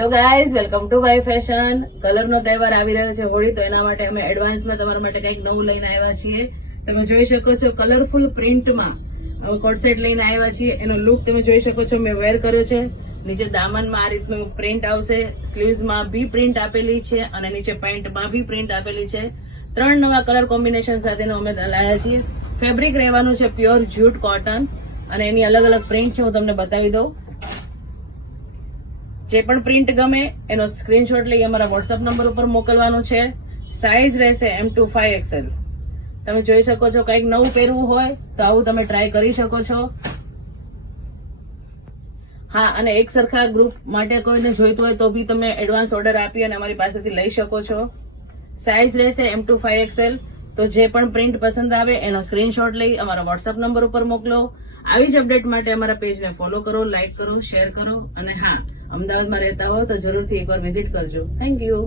Hello guys, welcome to by fashion. કલરનો તહેવાર આવી રહ્યો છે હોળી, તો એના માટે અમે એડવાન્સમાં તમારા માટે કંઈક નવું લઈને આવ્યા છીએ. તમે જોઈ શકો છો કલરફુલ પ્રિન્ટમાં કોટ સેટ લઈને આવ્યા છીએ. એનો લુક તમે જોઈ શકો છો, મેં વેર કર્યો છે. નીચે દામનમાં આ રીતનું પ્રિન્ટ આવશે, સ્લીવ્સમાં બી પ્રિન્ટ આપેલી છે અને નીચે પેન્ટમાં બી પ્રિન્ટ આપેલી છે. 3 નવા કલર કોમ્બિનેશન સાથેનો અમે લાવ્યા છીએ. ફેબ્રિક રહેવાનું છે પ્યોર જ્યુટ કોટન અને એની અલગ અલગ પ્રિન્ટ છે, હું તમને બતાવી દઉં. જે પણ પ્રિન્ટ ગમે એનો સ્ક્રીનશોટ લઈ અમારા વોટ્સઅપ નંબર ઉપર મોકલવાનું છે. સાઇઝ રહેશે M2 5XL. તમે જોઈ શકો છો, કંઈક નવું પહેરવું હોય તો આવું તમે ટ્રાય કરી શકો છો. હા, અને એક સરખા ગ્રુપ માટે કોઈને જોઈતું હોય તો બી તમે એડવાન્સ ઓર્ડર આપી અને અમારી પાસેથી લઈ શકો છો. સાઇઝ રહેશે M2 5XL. તો જે પણ પ્રિન્ટ પસંદ આવે એનો સ્ક્રીનશોટ લઈ અમારા વોટ્સઅપ નંબર ઉપર મોકલો. આવી જ અપડેટ માટે અમારા પેજને ફોલો કરો, લાઇક કરો, શેર કરો અને હા, અમદાવાદમાં રહેતા હો તો જરૂરથી એકવાર વિઝિટ કરજો. Thank you.